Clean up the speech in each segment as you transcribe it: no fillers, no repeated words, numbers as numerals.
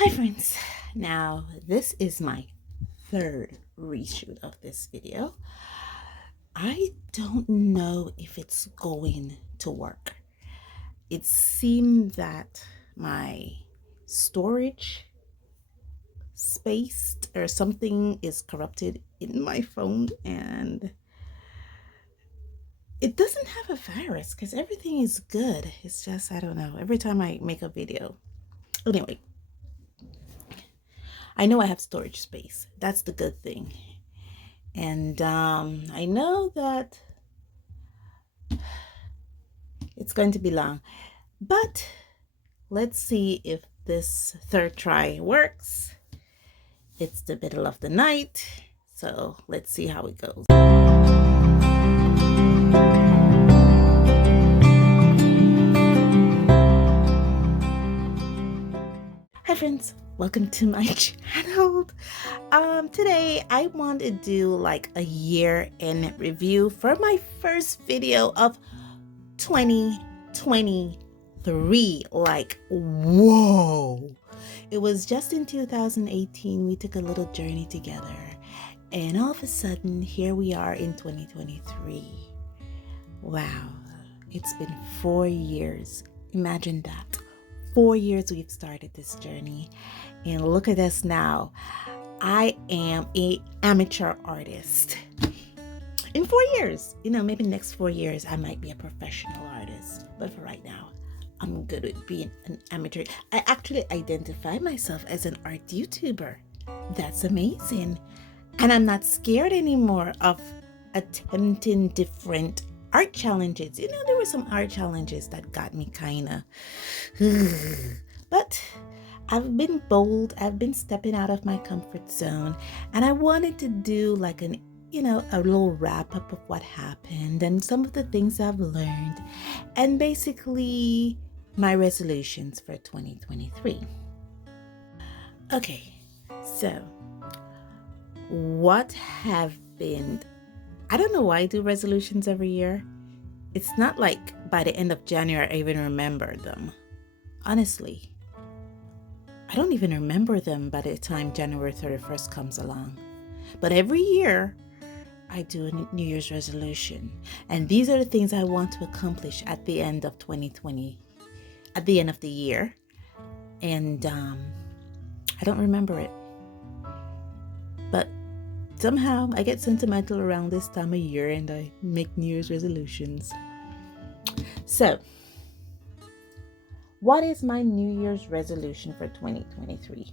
Hi friends, now this is my third reshoot of this video. I don't know if it's going to work. It seemed that my storage space or something is corrupted in my phone, and it doesn't have a virus because everything is good. It's just, I don't know, every time I make a video. Anyway, I know I have storage space. That's the good thing. And I know that it's going to be long, but let's see if this third try works. It's the middle of the night, so let's see how it goes. Hi friends, welcome to my channel. Today I want to do like a year in review for my first video of 2023. Like, whoa, it was just in 2018 we took a little journey together, and all of a sudden here we are in 2023. Wow, it's been 4 years. Imagine that. 4 years we've started this journey, and look at us now. I am an amateur artist. In 4 years, maybe next 4 years I might be a professional artist, but for right now I'm good at being an amateur. I actually identify myself as an art YouTuber. That's amazing. And I'm not scared anymore of attempting different art challenges. There were some art challenges that got me kind of but I've been bold. I've been stepping out of my comfort zone, and I wanted to do like a little wrap up of what happened and some of the things I've learned, and basically my resolutions for 2023. Okay, so what have been, I don't know why I do resolutions every year. It's not like by the end of January I even remember them. Honestly, I don't even remember them by the time January 31st comes along. But every year I do a New Year's resolution, and these are the things I want to accomplish at the end of 2020, at the end of the year. And I don't remember it, but somehow I get sentimental around this time of year and I make New Year's resolutions. So, what is my New Year's resolution for 2023?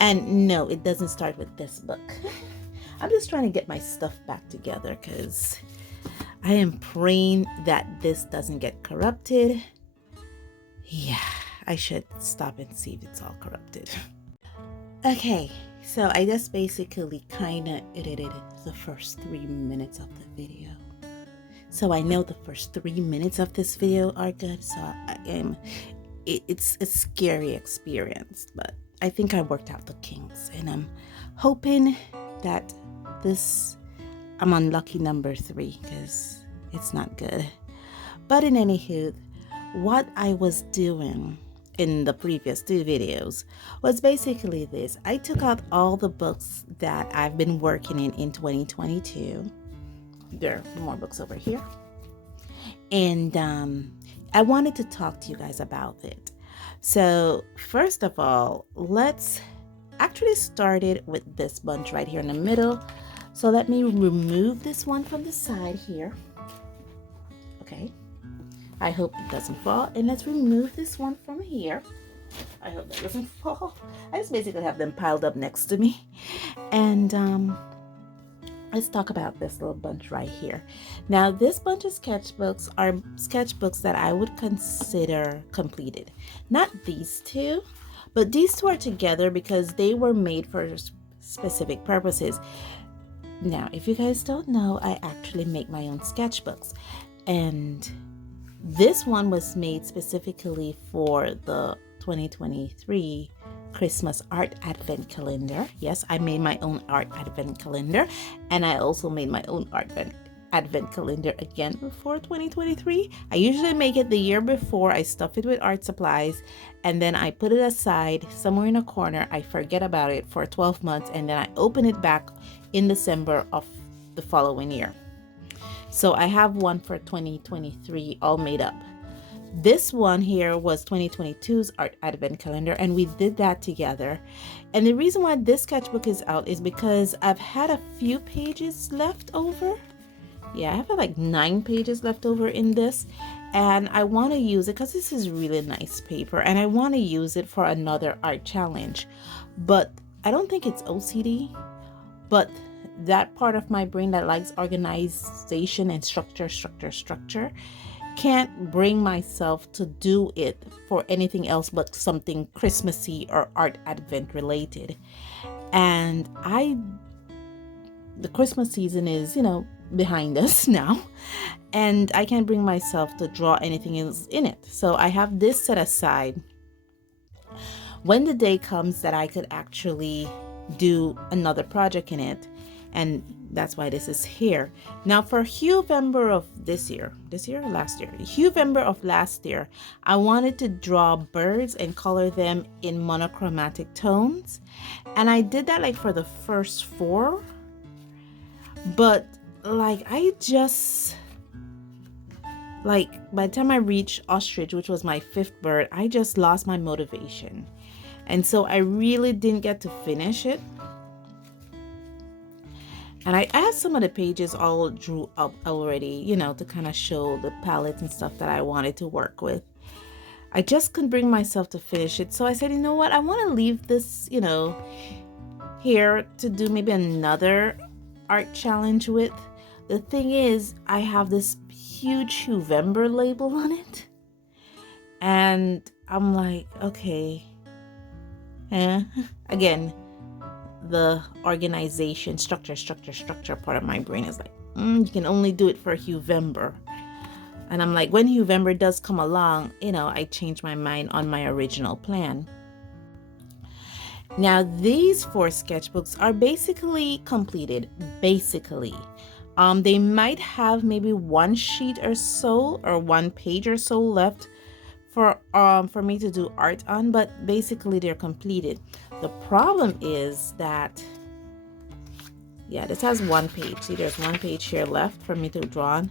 And no, it doesn't start with this book. I'm just trying to get my stuff back together because I am praying that this doesn't get corrupted. Yeah, I should stop and see if it's all corrupted. Okay, so I just basically kind of edited the first 3 minutes of the video. So I know the first 3 minutes of this video are good, so it's a scary experience, but I think I worked out the kinks, and I'm hoping that I'm on lucky number 3 because it's not good. But in any case, what I was doing in the previous 2 videos was basically this. I took out all the books that I've been working in 2022. There are more books over here. And I wanted to talk to you guys about it. So first of all, let's actually start it with this bunch right here in the middle. So let me remove this one from the side here. Okay. I hope it doesn't fall. And let's remove this one from here. I hope that doesn't fall. I just basically have them piled up next to me. And let's talk about this little bunch right here. Now, this bunch of sketchbooks are sketchbooks that I would consider completed. Not these 2, but these 2 are together because they were made for specific purposes. Now, if you guys don't know, I actually make my own sketchbooks. And this one was made specifically for the 2023 Christmas art advent calendar. Yes, I made my own art advent calendar, and I also made my own art advent calendar again for 2023. I usually make it the year before. I stuff it with art supplies and then I put it aside somewhere in a corner. I forget about it for 12 months and then I open it back in December of the following year. So I have one for 2023 all made up. This one here was 2022's art advent calendar and we did that together. And the reason why this sketchbook is out is because I've had a few pages left over. Yeah, I have like 9 pages left over in this and I want to use it because this is really nice paper and I want to use it for another art challenge. But I don't think it's OCD, but that part of my brain that likes organization and structure can't bring myself to do it for anything else but something Christmassy or art advent related. And the Christmas season is, behind us now, and I can't bring myself to draw anything else in it. So I have this set aside. When the day comes that I could actually do another project in it, and that's why this is here. Now for November of November of last year, I wanted to draw birds and color them in monochromatic tones. And I did that like for the first 4. But by the time I reached ostrich, which was my 5th bird, I just lost my motivation. And so I really didn't get to finish it. And I had some of the pages all drew up already, to kind of show the palette and stuff that I wanted to work with. I just couldn't bring myself to finish it. So I said, you know what? I want to leave this, here to do maybe another art challenge with. The thing is, I have this huge November label on it. And I'm like, okay. Again, the organization, structure part of my brain is like, you can only do it for November. And I'm like, when November does come along, I change my mind on my original plan. Now, these 4 sketchbooks are basically completed. They might have maybe 1 sheet or so, or 1 page or so left for me to do art on, but basically they're completed. The problem is that, this has 1 page. See, there's 1 page here left for me to draw on.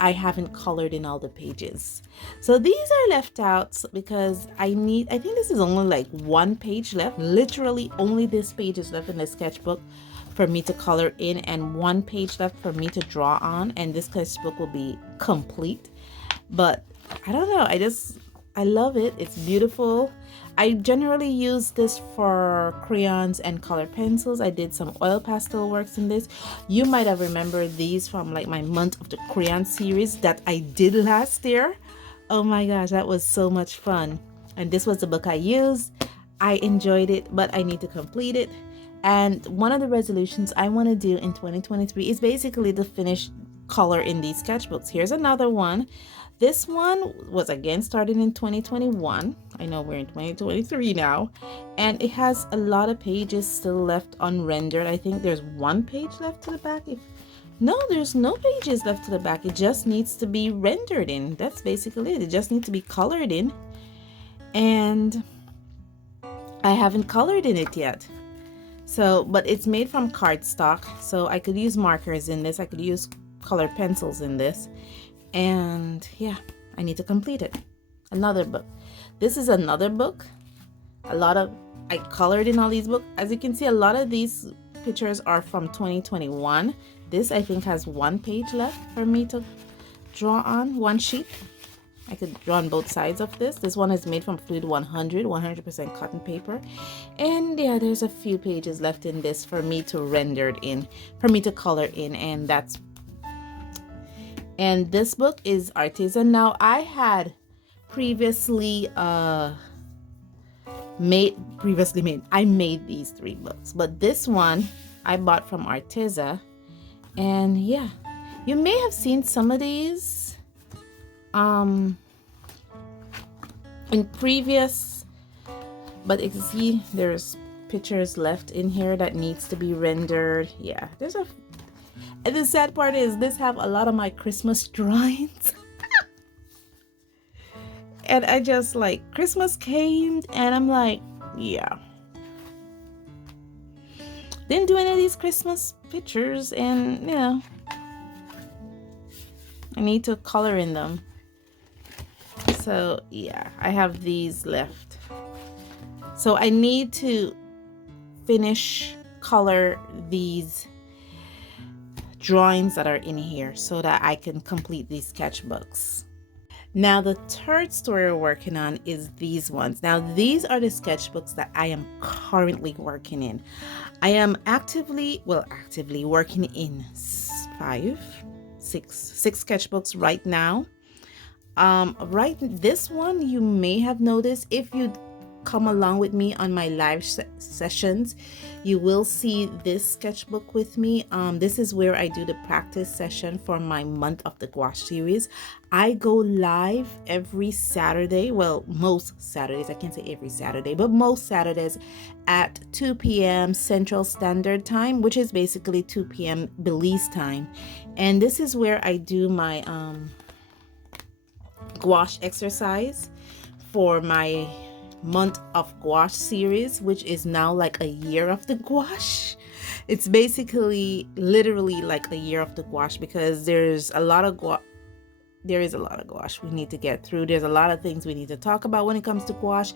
I haven't colored in all the pages. So these are left out because I think this is only like 1 page left. Literally only this page is left in the sketchbook for me to color in and 1 page left for me to draw on. And this sketchbook will be complete. But I don't know. I love it. It's beautiful. I generally use this for crayons and color pencils. I did some oil pastel works in this. You might have remembered these from like my month of the crayon series that I did last year. Oh my gosh, that was so much fun. And this was the book I used. I enjoyed it, but I need to complete it. And one of the resolutions I want to do in 2023 is basically to finish color in these sketchbooks. Here's another one. This one was again started in 2021. I know we're in 2023 now. And it has a lot of pages still left unrendered. I think there's 1 page left to the back. No, there's no pages left to the back. It just needs to be rendered in. That's basically it. It just needs to be colored in. And I haven't colored in it yet. So, but it's made from cardstock. So I could use markers in this. I could use colored pencils in this. And yeah, I need to complete it. Another book. This is another book. I colored in all these books. As you can see, a lot of these pictures are from 2021. This I think has 1 page left for me to draw on, 1 sheet. I could draw on both sides of this. This one is made from Fluid 100% cotton paper. And yeah, there's a few pages left in this for me to render it in, for me to color in, and this book is Artisan. Now I had previously made these 3 books, but this one I bought from Artisan. And yeah, you may have seen some of these in previous, but you can see there's pictures left in here that needs to be rendered. Yeah, And the sad part is this have a lot of my Christmas drawings. And I just like, Christmas came and I'm like, yeah. Didn't do any of these Christmas pictures, and you know, I need to color in them. So yeah, I have these left. So I need to finish color these drawings that are in here so that I can complete these sketchbooks. Now the third story we're working on is these ones. Now these are the sketchbooks that I am currently working in. I am actively working in six sketchbooks right now. This one you may have noticed if you come along with me on my live sessions. You will see this sketchbook with me. This is where I do the practice session for my month of the gouache series. I go live every Saturday, well, most Saturdays, I can't say every Saturday, but most Saturdays at 2 p.m. Central Standard Time, which is basically 2 p.m. Belize time. And this is where I do my gouache exercise for my month of gouache series, which is now like a year of the gouache. It's basically literally like a year of the gouache because there's a lot of gouache. There is a lot of gouache we need to get through. There's a lot of things we need to talk about when it comes to gouache.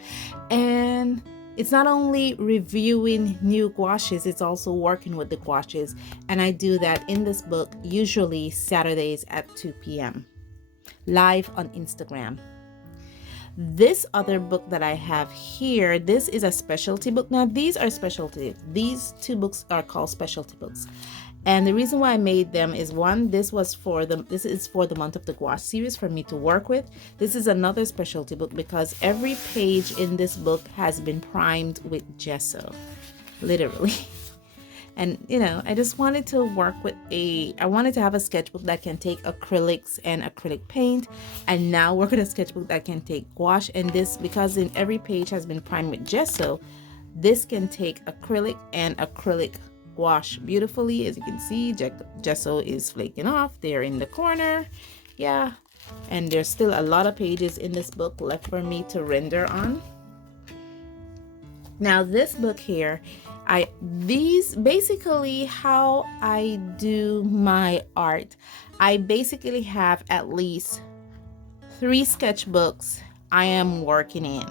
And it's not only reviewing new gouaches, it's also working with the gouaches. And I do that in this book, usually Saturdays at 2 p.m. live on Instagram. This other book that I have here, this is a specialty book. Now these are specialty. These two books are called specialty books. And the reason why I made them is one, this is for the month of the gouache series for me to work with. This is another specialty book because every page in this book has been primed with gesso, literally. And you know, I just wanted to work with I wanted to have a sketchbook that can take acrylics and acrylic paint, and now work with a sketchbook that can take gouache. And this, because in every page has been primed with gesso, this can take acrylic and acrylic gouache beautifully. As you can see, gesso is flaking off there in the corner. Yeah, and there's still a lot of pages in this book left for me to render on. Now this book here, these basically how I do my art. I basically have at least 3 sketchbooks I am working in,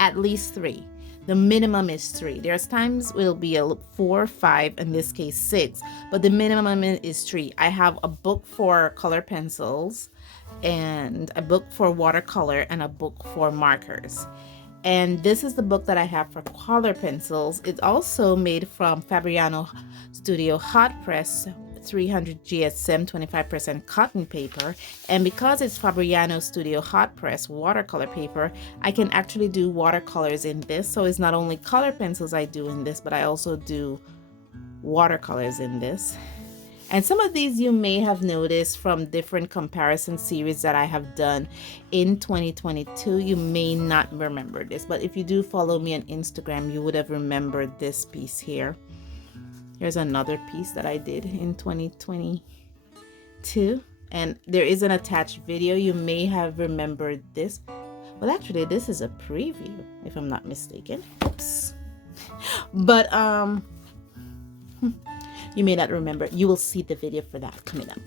at least 3. The minimum is 3. There's times it'll be 4, 5, in this case 6, but the minimum is 3. I have a book for color pencils, and a book for watercolor, and a book for markers. And this is the book that I have for color pencils. It's also made from Fabriano Studio Hot Press 300 GSM 25% cotton paper. And because it's Fabriano Studio Hot Press watercolor paper, I can actually do watercolors in this. So it's not only color pencils I do in this, but I also do watercolors in this. And some of these you may have noticed from different comparison series that I have done in 2022. You may not remember this, but if you do follow me on Instagram, you would have remembered this piece here. Here's another piece that I did in 2022. And there is an attached video. You may have remembered this. Well, actually, this is a preview, if I'm not mistaken. Oops. But, you may not remember. You will see the video for that coming up.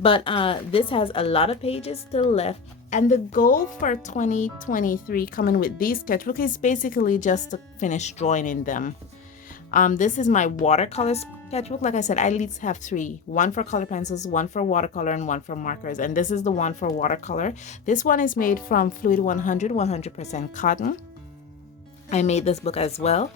But this has a lot of pages still left. And the goal for 2023 coming with these sketchbooks is basically just to finish drawing in them. This is my watercolor sketchbook. Like I said, I at least have 3. 1 for color pencils, 1 for watercolor, and 1 for markers. And this is the one for watercolor. This one is made from Fluid 100% cotton. I made this book as well.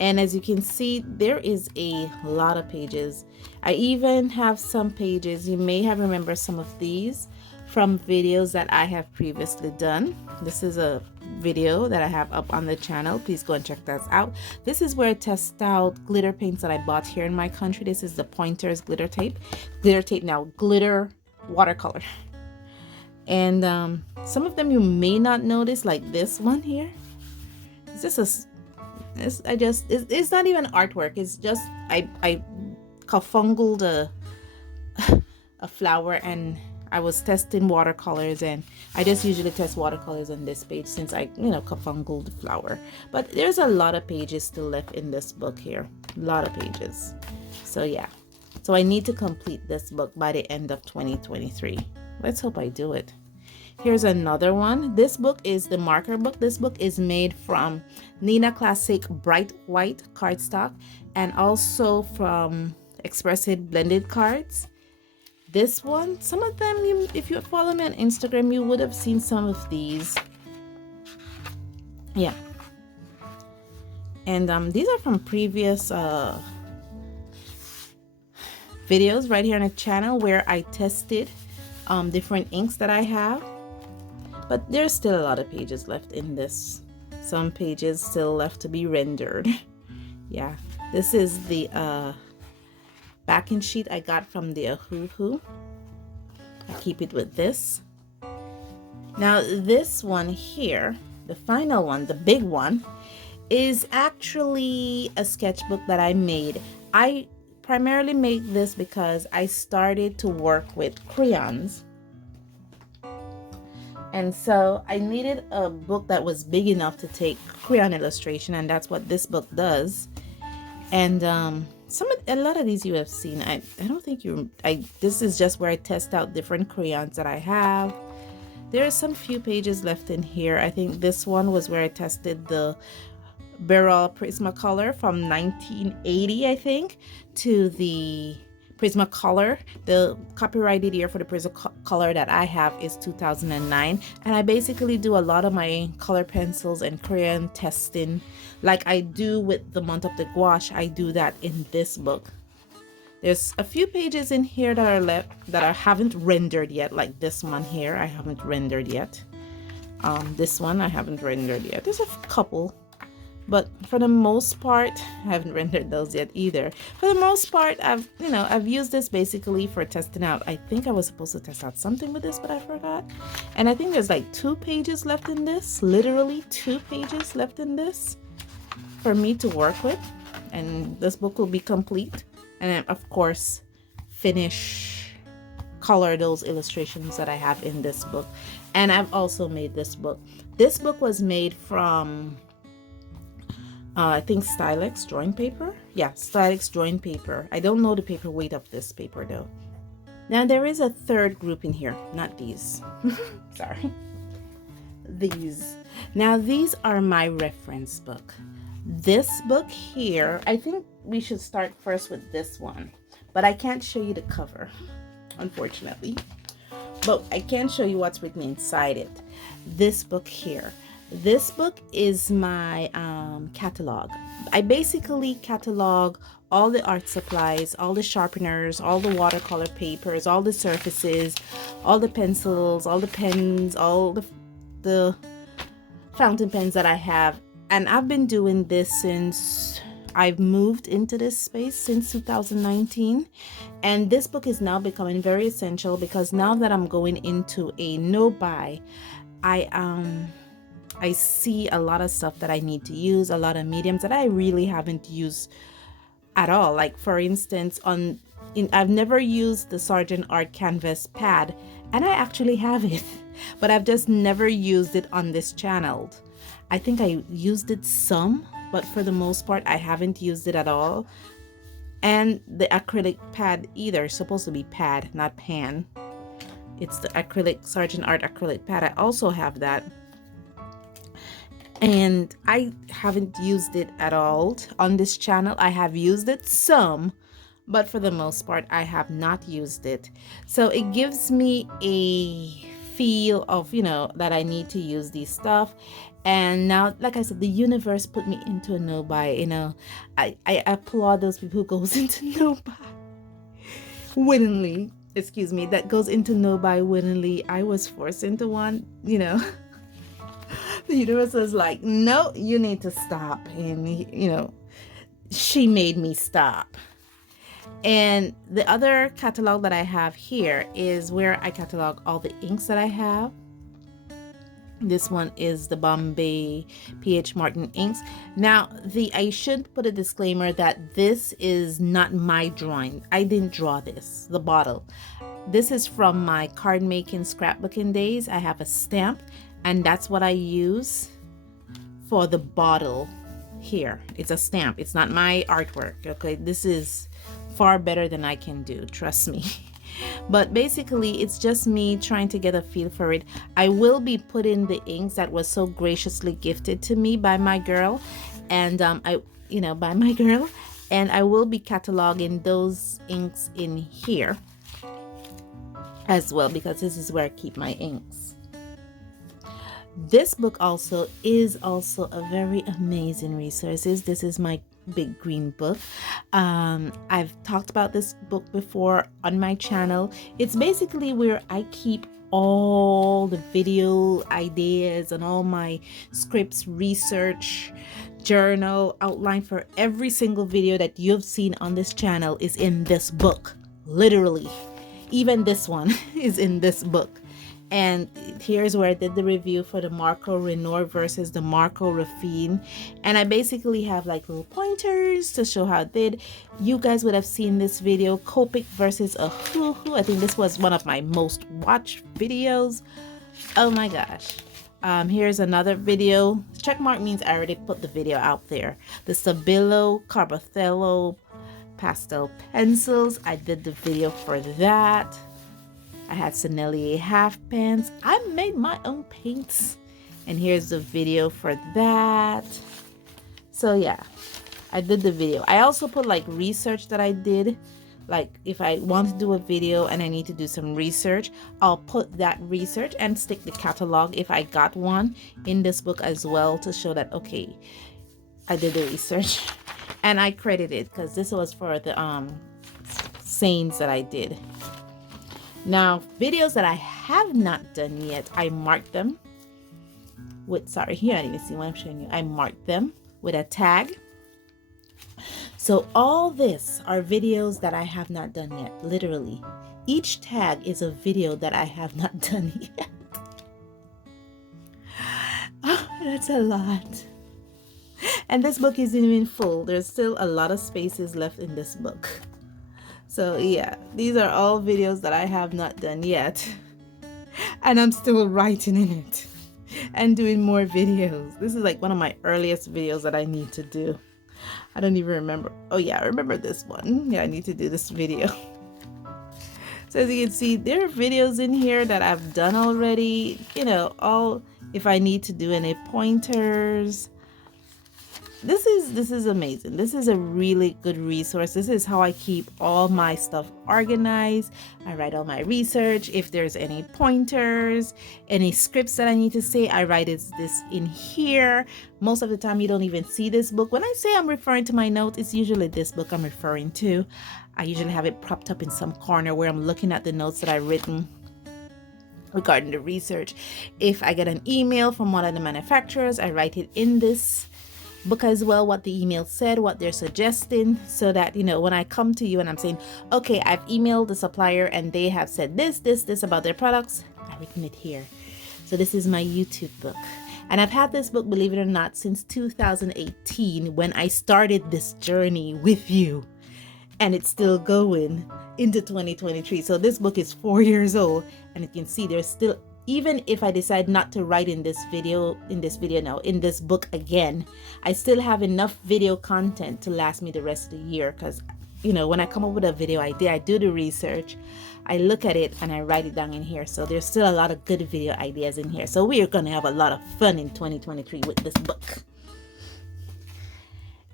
And as you can see, there is a lot of pages. I even have some pages. You may have remembered some of these from videos that I have previously done. This is a video that I have up on the channel. Please go and check that out. This is where I test out glitter paints that I bought here in my country. This is the Pointers glitter tape. Glitter watercolor. And some of them you may not notice, like this one here. It's just it's not even artwork. It's just I fungled a flower, and I was testing watercolors, and I just usually test watercolors on this page since I, fungled the flower. But there's a lot of pages still left in this book here. A lot of pages. So yeah. So I need to complete this book by the end of 2023. Let's hope I do it. Here's another one. This book is the marker book. This book is made from Nina Classic Bright White cardstock and also from Expressive blended cards. This one, some of them, if you follow me on Instagram, you would have seen some of these. Yeah. And these are from previous videos right here on the channel where I tested different inks that I have. But there's still a lot of pages left in this. Some pages still left to be rendered. Yeah. This is the backing sheet I got from the Ahuhu. I keep it with this. Now this one here, the final one, the big one, is actually a sketchbook that I made. I primarily made this because I started to work with crayons. And so I needed a book that was big enough to take crayon illustration, and that's what this book does. And a lot of these you have seen. I don't think this is just where I test out different crayons that I have. There are some few pages left in here. I think this one was where I tested the Beryl Prismacolor from 1980, I think, to the Prismacolor. The copyrighted year for the Prismacolor that I have is 2009, and I basically do a lot of my color pencils and crayon testing like I do with the month of the gouache. I do that in this book. There's a few pages in here that are left that I haven't rendered yet, like this one here I haven't rendered yet. This one I haven't rendered yet. There's a couple, but for the most part I haven't rendered those yet either. For the most part, I've used this basically for testing out. I think I was supposed to test out something with this, but I forgot. And I think there's like 2 pages left in this, literally 2 pages left in this for me to work with, and this book will be complete. And then of course color those illustrations that I have in this book. And I've also made this book. This book was made from I think Stylex drawing paper. Yeah, Stylex drawing paper. I don't know the paper weight of this paper though. Now there is a third group in here, not these. Sorry. These. Now these are my reference book. This book here, I think we should start first with this one, but I can't show you the cover, unfortunately. But I can show you what's written inside it. This book here. This book is my catalog. I basically catalog all the art supplies, all the sharpeners, all the watercolor papers, all the surfaces, all the pencils, all the pens, all the fountain pens that I have. And I've been doing this since I've moved into this space, since 2019. And this book is now becoming very essential because now that I'm going into a no-buy, I see a lot of stuff that I need to use, a lot of mediums that I really haven't used at all. Like for instance, I've never used the Sargent Art Canvas pad, and I actually have it, but I've just never used it on this channel. I think I used it some, but for the most part, I haven't used it at all. And the acrylic pad either, it's supposed to be pad, not pan. It's the acrylic Sargent Art acrylic pad. I also have that. And I haven't used it at all on this channel. I have used it some, but for the most part, I have not used it. So it gives me a feel of, that I need to use these stuff. And now, like I said, the universe put me into a no-buy. I applaud those people who goes into no-buy willingly. Excuse me, that goes into no-buy willingly. I was forced into one, The universe was like, no, you need to stop. And, she made me stop. And the other catalog that I have here is where I catalog all the inks that I have. This one is the Bombay P.H. Martin inks. Now, I should put a disclaimer that this is not my drawing. I didn't draw this, the bottle. This is from my card making scrapbooking days. I have a stamp, and that's what I use for the bottle here. It's a stamp. It's not my artwork. Okay, this is far better than I can do, trust me. But basically it's just me trying to get a feel for it. I will be putting the inks that was so graciously gifted to me by my girl, and by my girl, and I will be cataloging those inks in here as well, because this is where I keep my inks. This book also is a very amazing resource. This is my big green book. I've talked about this book before on my channel. It's basically where I keep all the video ideas and all my scripts, research, journal, outline for every single video that you've seen on this channel is in this book. Literally, even this one is in this book. And here's where I did the review for the Marco Renoir versus the Marco Raffine. And I basically have like little pointers to show how I did. You guys would have seen this video, Copic versus a Hoo-Hoo. I think this was one of my most watched videos. Oh my gosh. Here's another video. Checkmark means I already put the video out there. The Stabilo Carbothello pastel pencils. I did the video for that. I had Sennelier half pans. I made my own paints. And here's the video for that. So yeah, I did the video. I also put like research that I did. Like if I want to do a video and I need to do some research, I'll put that research and stick the catalog if I got one in this book as well, to show that, okay, I did the research. And I credit it because this was for the sayings that I did. Now, videos that I have not done yet, I marked them with, sorry, here I didn't even see what I'm showing you. I marked them with a tag. So all this are videos that I have not done yet, literally. Each tag is a video that I have not done yet. Oh, that's a lot. And this book isn't even full. There's still a lot of spaces left in this book. So yeah, these are all videos that I have not done yet. And I'm still writing in it and doing more videos. This is like one of my earliest videos that I need to do. I don't even remember. Oh yeah, I remember this one. Yeah, I need to do this video. So as you can see, there are videos in here that I've done already. You know, all if I need to do any pointers. This is amazing. This is a really good resource. This is how I keep all my stuff organized. I write all my research. If there's any pointers, any scripts that I need to say, I write this in here. Most of the time you don't even see this book. When I say I'm referring to my notes, it's usually this book I'm referring to. I usually have it propped up in some corner where I'm looking at the notes that I've written regarding the research. If I get an email from one of the manufacturers, I write it in this book as well, what the email said, what they're suggesting, so that, you know, when I come to you and I'm saying, okay, I've emailed the supplier and they have said this about their products, I've written it here. So this is my YouTube book. And I've had this book, believe it or not, since 2018 when I started this journey with you. And it's still going into 2023. So this book is 4 years old, and you can see there's still, even if I decide not to write in this book again, I still have enough video content to last me the rest of the year. Because, you know, when I come up with a video idea, I do the research, I look at it, and I write it down in here. So there's still a lot of good video ideas in here. So we are going to have a lot of fun in 2023 with this book.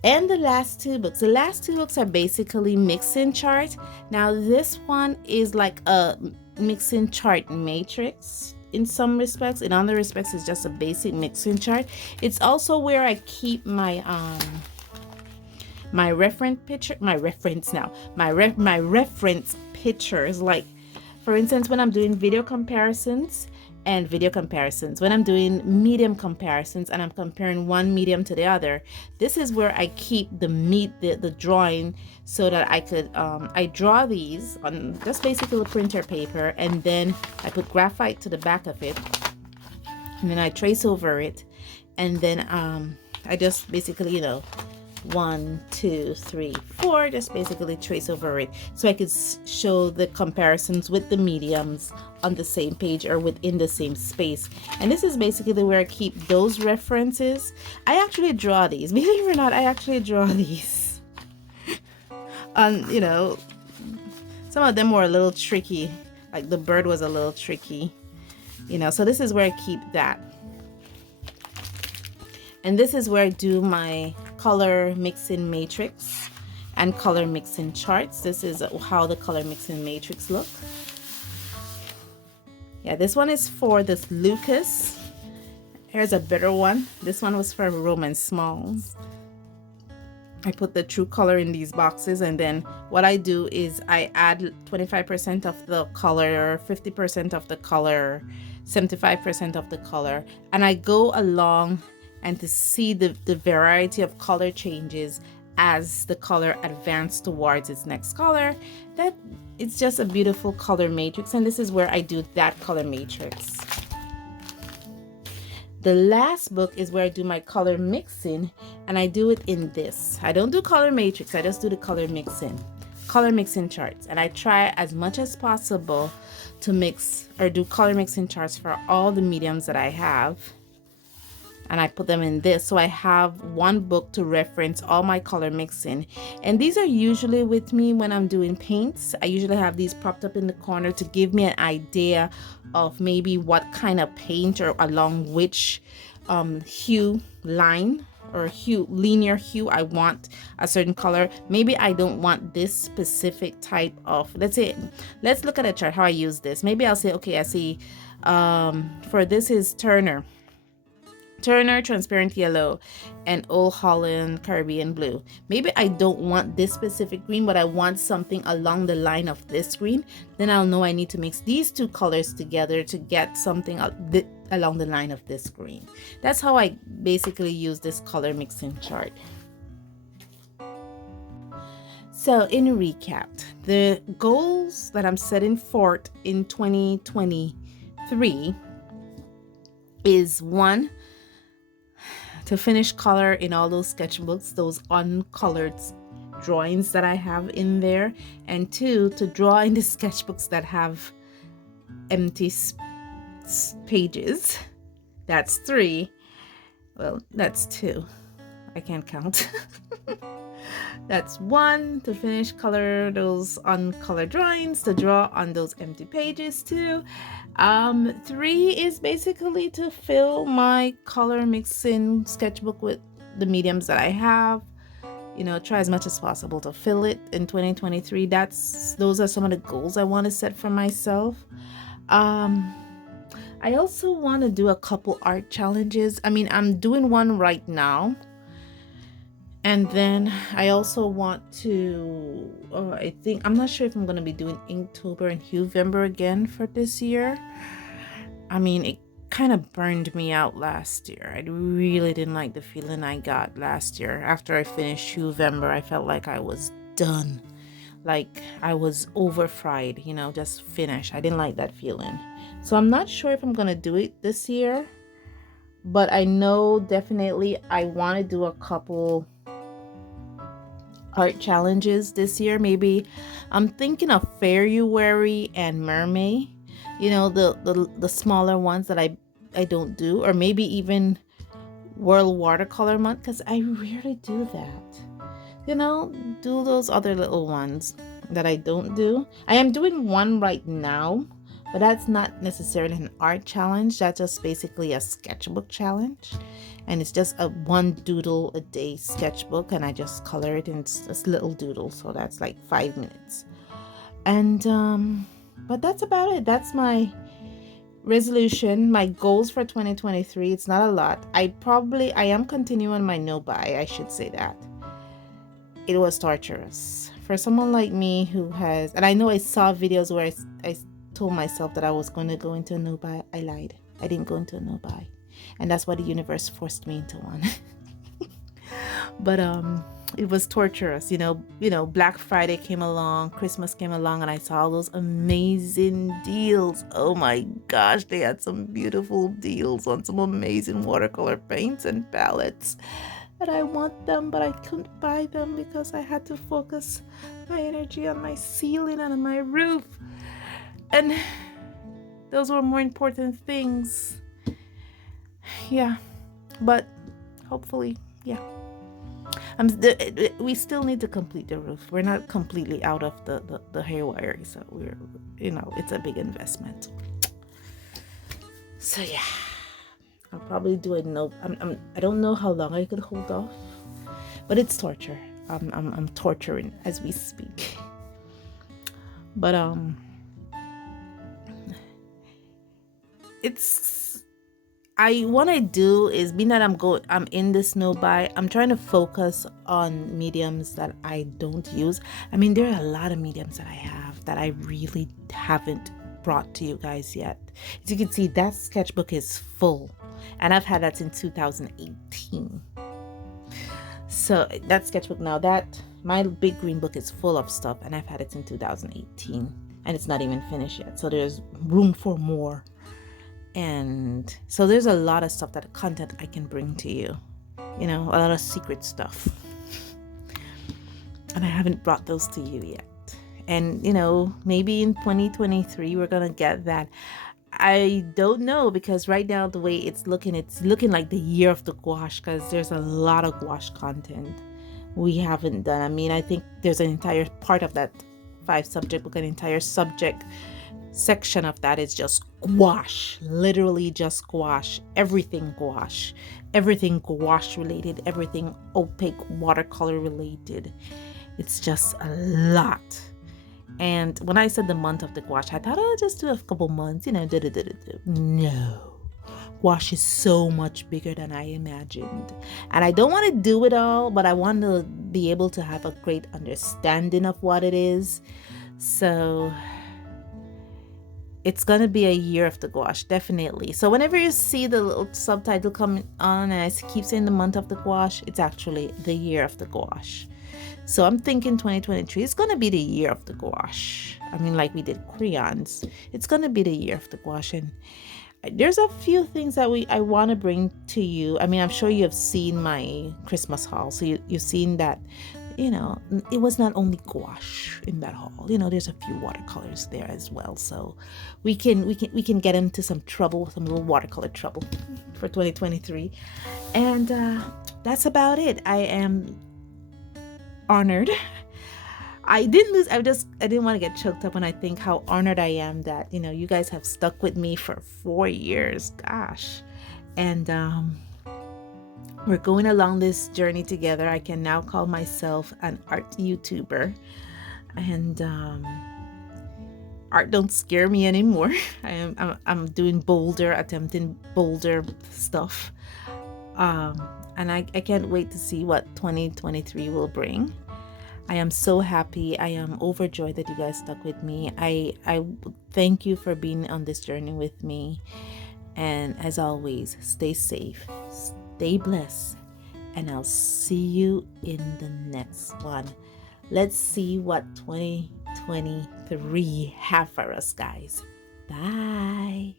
And the last two books. The last two books are basically mixing chart. Now this one is like a mixing chart matrix in some respects. In other respects, it's just a basic mixing chart. It's also where I keep my my reference pictures. Like, for instance, when I'm doing video comparisons, when I'm doing medium comparisons and I'm comparing one medium to the other, this is where I keep the drawing, so that I could I draw these on just basically printer paper, and then I put graphite to the back of it, and then I trace over it, and then I just basically, you know, 1, 2, 3, 4, just basically trace over it so I could show the comparisons with the mediums on the same page or within the same space. And this is basically where I keep those references. I actually draw these, believe it or not. I actually draw these. You know, some of them were a little tricky, like the bird was a little tricky, you know, so this is where I keep that. And this is where I do my color mixing matrix and color mixing charts. This is how the color mixing matrix look. Yeah, this one is for this Lucas. Here's a better one. This one was for Roman smalls. I put the true color in these boxes, and then what I do is I add 25% of the color, 50% of the color, 75% of the color, and I go along and to see the variety of color changes as the color advances towards its next color. That it's just a beautiful color matrix, and this is where I do that color matrix. The last book is where I do my color mixing, and I do it in this. I don't do color matrix, I just do the color mixing charts, and I try as much as possible to mix or do color mixing charts for all the mediums that I have. And I put them in this, so I have one book to reference all my color mixing. And these are usually with me when I'm doing paints. I usually have these propped up in the corner to give me an idea of maybe what kind of paint or along which hue line or linear hue I want a certain color. Maybe I don't want this specific type of, let's look at a chart how I use this. Maybe I'll say, okay, I see for this is Turner transparent yellow and Old Holland Caribbean blue. Maybe I don't want this specific green, but I want something along the line of this green. Then I'll know I need to mix these two colors together to get something along the line of this green. That's how I basically use this color mixing chart. So in recap, the goals that I'm setting forth in 2023 is 1, to finish color in all those sketchbooks, those uncolored drawings that I have in there, and 2, to draw in the sketchbooks that have empty pages. That's 3. Well, that's 2. I can't count. That's 1, to finish color those uncolored drawings, to draw on those empty pages. 2, 3 is basically to fill my color mixing sketchbook with the mediums that I have. You know, try as much as possible to fill it in 2023. Those are some of the goals I want to set for myself. I also want to do a couple art challenges. I mean, I'm doing one right now. And then I also want to, I'm not sure if I'm going to be doing Inktober and Huevember again for this year. I mean, it kind of burned me out last year. I really didn't like the feeling I got last year. After I finished Huevember, I felt like I was done. Like I was over fried, you know, just finished. I didn't like that feeling. So I'm not sure if I'm going to do it this year. But I know definitely I want to do a couple art challenges this year. Maybe I'm thinking of Fairyary and Mermaid, you know, the smaller ones that I don't do, or maybe even World Watercolor Month, because I rarely do that, you know, do those other little ones that I don't do. I am doing one right now, but that's not necessarily an art challenge. That's just basically a sketchbook challenge. And it's just a 1 doodle a day sketchbook, and I just color it in this little doodle. So that's like 5 minutes. And but that's about it. That's my resolution, my goals for 2023. It's not a lot. I am continuing my no buy. I should say that. It was torturous for someone like me who has, and I know I saw videos where I told myself that I was going to go into a no buy. I lied. I didn't go into a no buy. And that's why the universe forced me into one. But it was torturous, you know, Black Friday came along, Christmas came along, and I saw all those amazing deals. Oh my gosh, they had some beautiful deals on some amazing watercolor paints and palettes. and I want them, but I couldn't buy them because I had to focus my energy on my ceiling and on my roof. And those were more important things. Yeah, but hopefully, yeah. We still need to complete the roof. We're not completely out of the hair wiring, so we're, it's a big investment. So yeah, I'll probably do it. No, I don't know how long I could hold off, but it's torture. I'm torturing as we speak. But what I do is, being that I'm in this no buy, I'm trying to focus on mediums that I don't use. I mean, there are a lot of mediums that I have that I really haven't brought to you guys yet. As you can see, that sketchbook is full, and I've had that since 2018. So that sketchbook now, my big green book is full of stuff, and I've had it since 2018, and it's not even finished yet. So there's room for more. And so there's a lot of stuff, that content I can bring to you, a lot of secret stuff, and I haven't brought those to you yet. And maybe in 2023 we're gonna get that. I don't know, because right now the way it's looking like the year of the gouache, because there's a lot of gouache content we haven't done. I mean, I think there's an entire part of that 5 subject book, an entire subject section of that is just gouache, literally just gouache, everything gouache related, everything opaque watercolor related. It's just a lot. And when I said the month of the gouache, I thought I'll just do a couple months, No, gouache is so much bigger than I imagined, and I don't want to do it all, but I want to be able to have a great understanding of what it is. So it's going to be a year of the gouache, definitely. So whenever you see the little subtitle coming on and I keep saying the month of the gouache, it's actually the year of the gouache. So I'm thinking 2023 is going to be the year of the gouache. I mean, like we did crayons, it's going to be the year of the gouache. And there's a few things that I want to bring to you. I mean, I'm sure you have seen my Christmas haul, so you've seen that. It was not only gouache in that haul. There's a few watercolors there as well. So we can get into some little watercolor trouble for 2023. And that's about it. I am honored. I didn't want to get choked up when I think how honored I am that, you guys have stuck with me for 4 years. Gosh. And we're going along this journey together. I can now call myself an art YouTuber, and art don't scare me anymore. I'm doing attempting bolder stuff, and I can't wait to see what 2023 will bring. I am so happy. I am overjoyed that you guys stuck with me. I thank you for being on this journey with me, and as always, stay safe, stay blessed, and I'll see you in the next one. Let's see what 2023 have for us, guys. Bye.